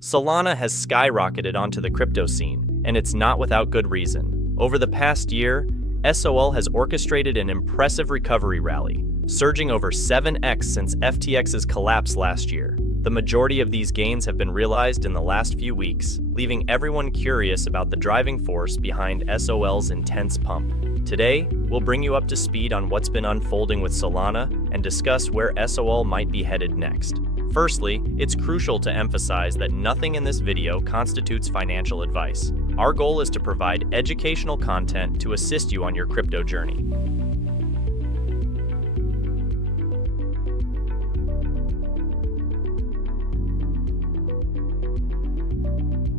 Solana has skyrocketed onto the crypto scene, and it's not without good reason. Over the past year, SOL has orchestrated an impressive recovery rally, surging over 7x since FTX's collapse last year. The majority of these gains have been realized in the last few weeks, leaving everyone curious about the driving force behind SOL's intense pump. Today, we'll bring you up to speed on what's been unfolding with Solana and discuss where SOL might be headed next. Firstly, it's crucial to emphasize that nothing in this video constitutes financial advice. Our goal is to provide educational content to assist you on your crypto journey.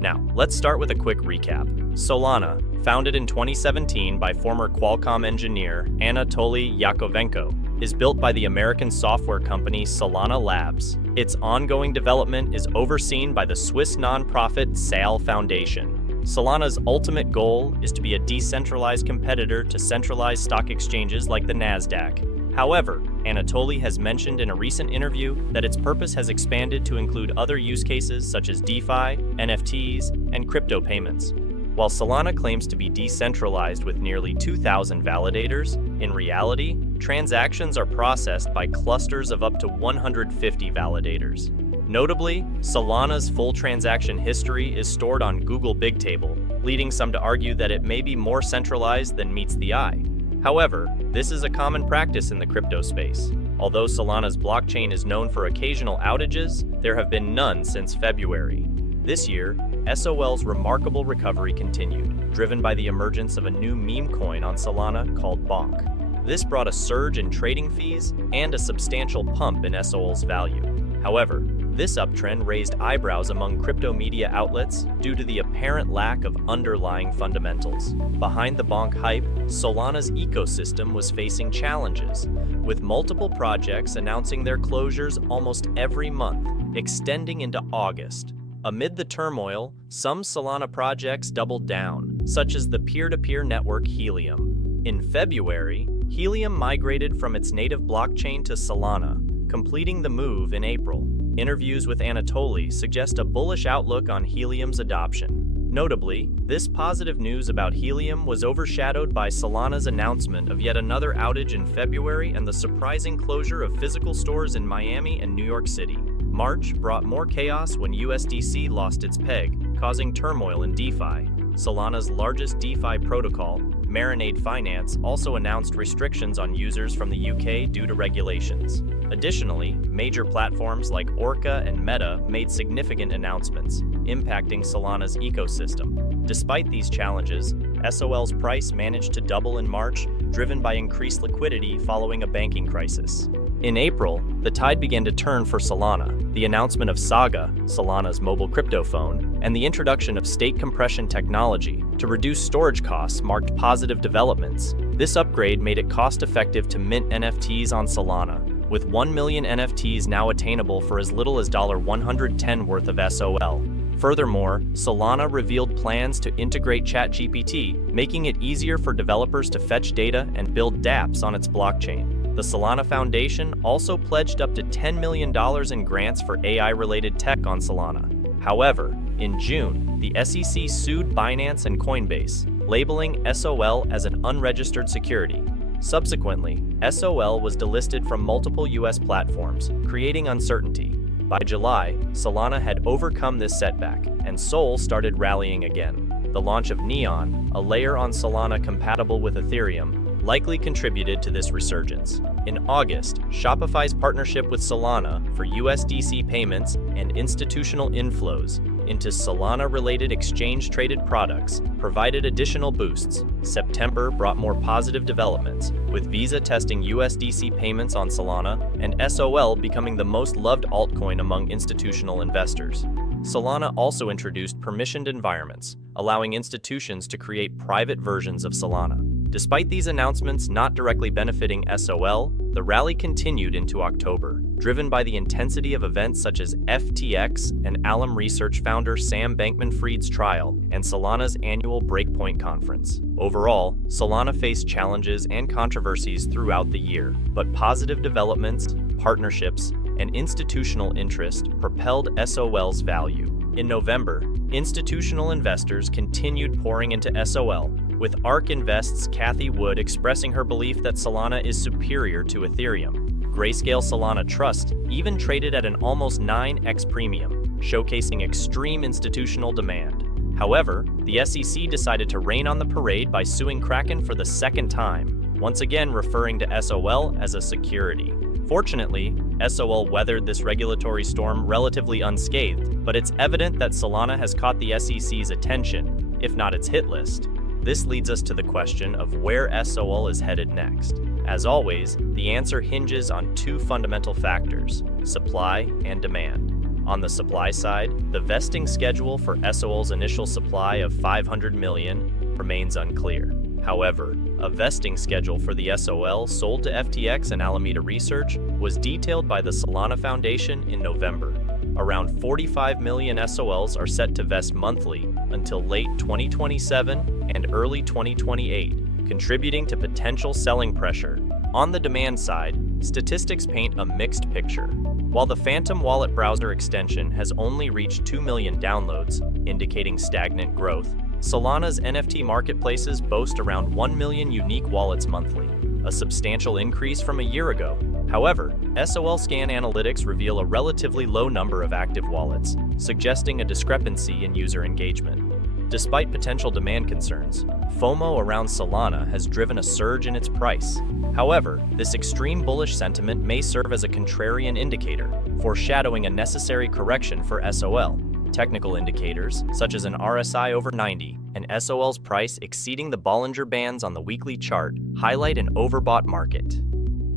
Now, let's start with a quick recap. Solana, founded in 2017 by former Qualcomm engineer Anatoly Yakovenko, is built by the American software company Solana Labs. Its ongoing development is overseen by the Swiss nonprofit SAL Foundation. Solana's ultimate goal is to be a decentralized competitor to centralized stock exchanges like the Nasdaq. However, Anatoly has mentioned in a recent interview that its purpose has expanded to include other use cases such as DeFi, NFTs, and crypto payments. While Solana claims to be decentralized with nearly 2,000 validators, in reality, transactions are processed by clusters of up to 150 validators. Notably, Solana's full transaction history is stored on Google Bigtable, leading some to argue that it may be more centralized than meets the eye. However, this is a common practice in the crypto space. Although Solana's blockchain is known for occasional outages, there have been none since February. This year, SOL's remarkable recovery continued, driven by the emergence of a new meme coin on Solana called Bonk. This brought a surge in trading fees and a substantial pump in SOL's value. However, this uptrend raised eyebrows among crypto media outlets due to the apparent lack of underlying fundamentals. Behind the Bonk hype, Solana's ecosystem was facing challenges, with multiple projects announcing their closures almost every month, extending into August. Amid the turmoil, some Solana projects doubled down, such as the peer-to-peer network Helium. In February, Helium migrated from its native blockchain to Solana, completing the move in April. Interviews with Anatoly suggest a bullish outlook on Helium's adoption. Notably, this positive news about Helium was overshadowed by Solana's announcement of yet another outage in February and the surprising closure of physical stores in Miami and New York City. March brought more chaos when USDC lost its peg, causing turmoil in DeFi. Solana's largest DeFi protocol, Marinade Finance, also announced restrictions on users from the UK due to regulations. Additionally, major platforms like Orca and Meta made significant announcements, impacting Solana's ecosystem. Despite these challenges, SOL's price managed to double in March, driven by increased liquidity following a banking crisis. In April, the tide began to turn for Solana. The announcement of Saga, Solana's mobile crypto phone, and the introduction of state compression technology to reduce storage costs marked positive developments. This upgrade made it cost-effective to mint NFTs on Solana, with 1 million NFTs now attainable for as little as $110 worth of SOL. Furthermore, Solana revealed plans to integrate ChatGPT, making it easier for developers to fetch data and build dApps on its blockchain. The Solana Foundation also pledged up to $10 million in grants for AI-related tech on Solana. However, in June, the SEC sued Binance and Coinbase, labeling SOL as an unregistered security. Subsequently, SOL was delisted from multiple US platforms, creating uncertainty. By July, Solana had overcome this setback, and SOL started rallying again. The launch of Neon, a layer on Solana compatible with Ethereum, likely contributed to this resurgence. In August, Shopify's partnership with Solana for USDC payments and institutional inflows into Solana-related exchange-traded products provided additional boosts. September brought more positive developments, with Visa testing USDC payments on Solana and SOL becoming the most loved altcoin among institutional investors. Solana also introduced permissioned environments, allowing institutions to create private versions of Solana. Despite these announcements not directly benefiting SOL, the rally continued into October, driven by the intensity of events such as FTX and Alum Research founder Sam Bankman-Fried's trial and Solana's annual Breakpoint conference. Overall, Solana faced challenges and controversies throughout the year, but positive developments, partnerships, and institutional interest propelled SOL's value. In November, institutional investors continued pouring into SOL, with ARK Invest's Cathie Wood expressing her belief that Solana is superior to Ethereum. Grayscale Solana Trust even traded at an almost 9x premium, showcasing extreme institutional demand. However, the SEC decided to rain on the parade by suing Kraken for the second time, once again referring to SOL as a security. Fortunately, SOL weathered this regulatory storm relatively unscathed, but it's evident that Solana has caught the SEC's attention, if not its hit list. This leads us to the question of where SOL is headed next. As always, the answer hinges on two fundamental factors: supply and demand. On the supply side, the vesting schedule for SOL's initial supply of 500 million remains unclear. However, a vesting schedule for the SOL sold to FTX and Alameda Research was detailed by the Solana Foundation in November. Around 45 million SOLs are set to vest monthly until late 2027 and early 2028, contributing to potential selling pressure. On the demand side, statistics paint a mixed picture. While the Phantom Wallet browser extension has only reached 2 million downloads, indicating stagnant growth, Solana's NFT marketplaces boast around 1 million unique wallets monthly, a substantial increase from a year ago. However, SOL Scan analytics reveal a relatively low number of active wallets, suggesting a discrepancy in user engagement. Despite potential demand concerns, FOMO around Solana has driven a surge in its price. However, this extreme bullish sentiment may serve as a contrarian indicator, foreshadowing a necessary correction for SOL. Technical indicators, such as an RSI over 90 and SOL's price exceeding the Bollinger Bands on the weekly chart, highlight an overbought market.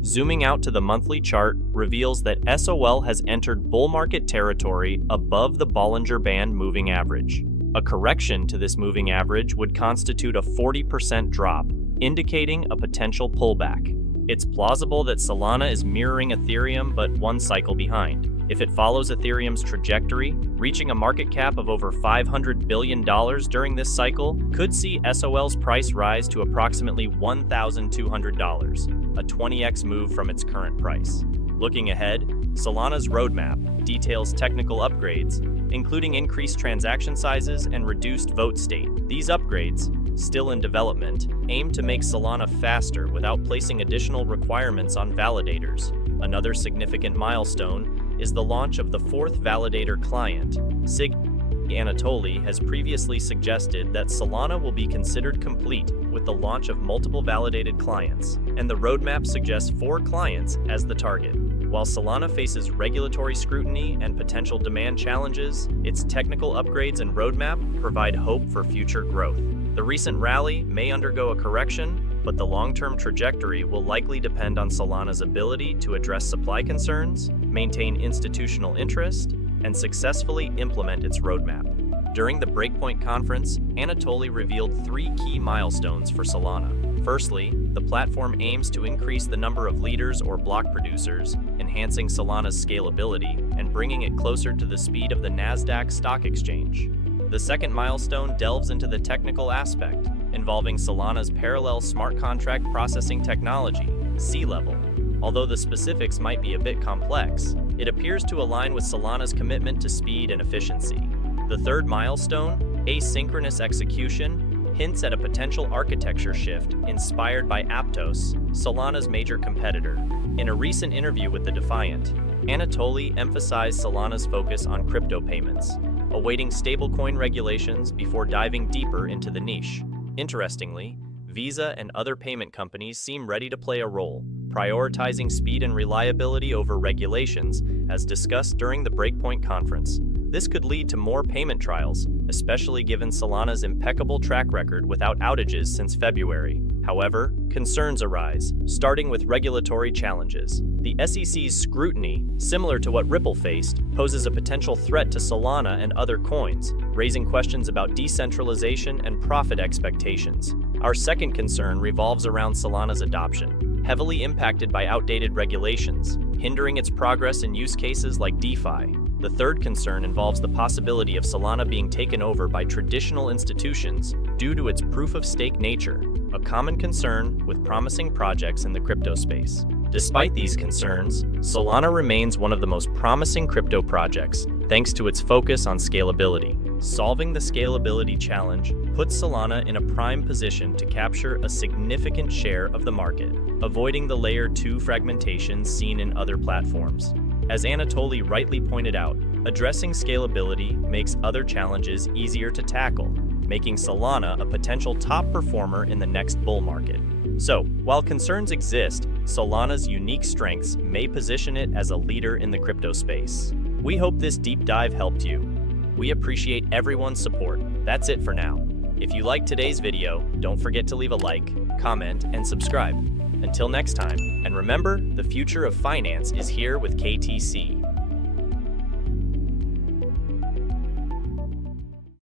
Zooming out to the monthly chart reveals that SOL has entered bull market territory above the Bollinger Band moving average. A correction to this moving average would constitute a 40% drop, indicating a potential pullback. It's plausible that Solana is mirroring Ethereum but one cycle behind. If it follows Ethereum's trajectory, reaching a market cap of over $500 billion during this cycle could see SOL's price rise to approximately $1,200, a 20x move from its current price. Looking ahead, Solana's roadmap details technical upgrades, including increased transaction sizes and reduced vote state. These upgrades, still in development, aim to make Solana faster without placing additional requirements on validators. Another significant milestone is the launch of the fourth validator client. SIG Anatoly has previously suggested that Solana will be considered complete with the launch of multiple validated clients, and the roadmap suggests 4 clients as the target. While Solana faces regulatory scrutiny and potential demand challenges, its technical upgrades and roadmap provide hope for future growth. The recent rally may undergo a correction, but the long-term trajectory will likely depend on Solana's ability to address supply concerns, maintain institutional interest, and successfully implement its roadmap. During the Breakpoint conference, Anatoly revealed 3 key milestones for Solana. Firstly, the platform aims to increase the number of leaders or block producers, enhancing Solana's scalability and bringing it closer to the speed of the Nasdaq stock exchange. The second milestone delves into the technical aspect, involving Solana's parallel smart contract processing technology, C-level. Although the specifics might be a bit complex, it appears to align with Solana's commitment to speed and efficiency. The third milestone, asynchronous execution, hints at a potential architecture shift inspired by Aptos, Solana's major competitor. In a recent interview with The Defiant, Anatoly emphasized Solana's focus on crypto payments, awaiting stablecoin regulations before diving deeper into the niche. Interestingly, Visa and other payment companies seem ready to play a role, prioritizing speed and reliability over regulations, as discussed during the Breakpoint conference. This could lead to more payment trials, especially given Solana's impeccable track record without outages since February. However, concerns arise, starting with regulatory challenges. The SEC's scrutiny, similar to what Ripple faced, poses a potential threat to Solana and other coins, raising questions about decentralization and profit expectations. Our second concern revolves around Solana's adoption, heavily impacted by outdated regulations, hindering its progress in use cases like DeFi. The third concern involves the possibility of Solana being taken over by traditional institutions due to its proof-of-stake nature, a common concern with promising projects in the crypto space. Despite these concerns, Solana remains one of the most promising crypto projects, thanks to its focus on scalability. Solving the scalability challenge puts Solana in a prime position to capture a significant share of the market, avoiding the Layer 2 fragmentation seen in other platforms. As Anatoly rightly pointed out, addressing scalability makes other challenges easier to tackle, making Solana a potential top performer in the next bull market. So, while concerns exist, Solana's unique strengths may position it as a leader in the crypto space. We hope this deep dive helped you. We appreciate everyone's support. That's it for now. If you liked today's video, don't forget to leave a like, comment, and subscribe. Until next time, and remember, the future of finance is here with KTC.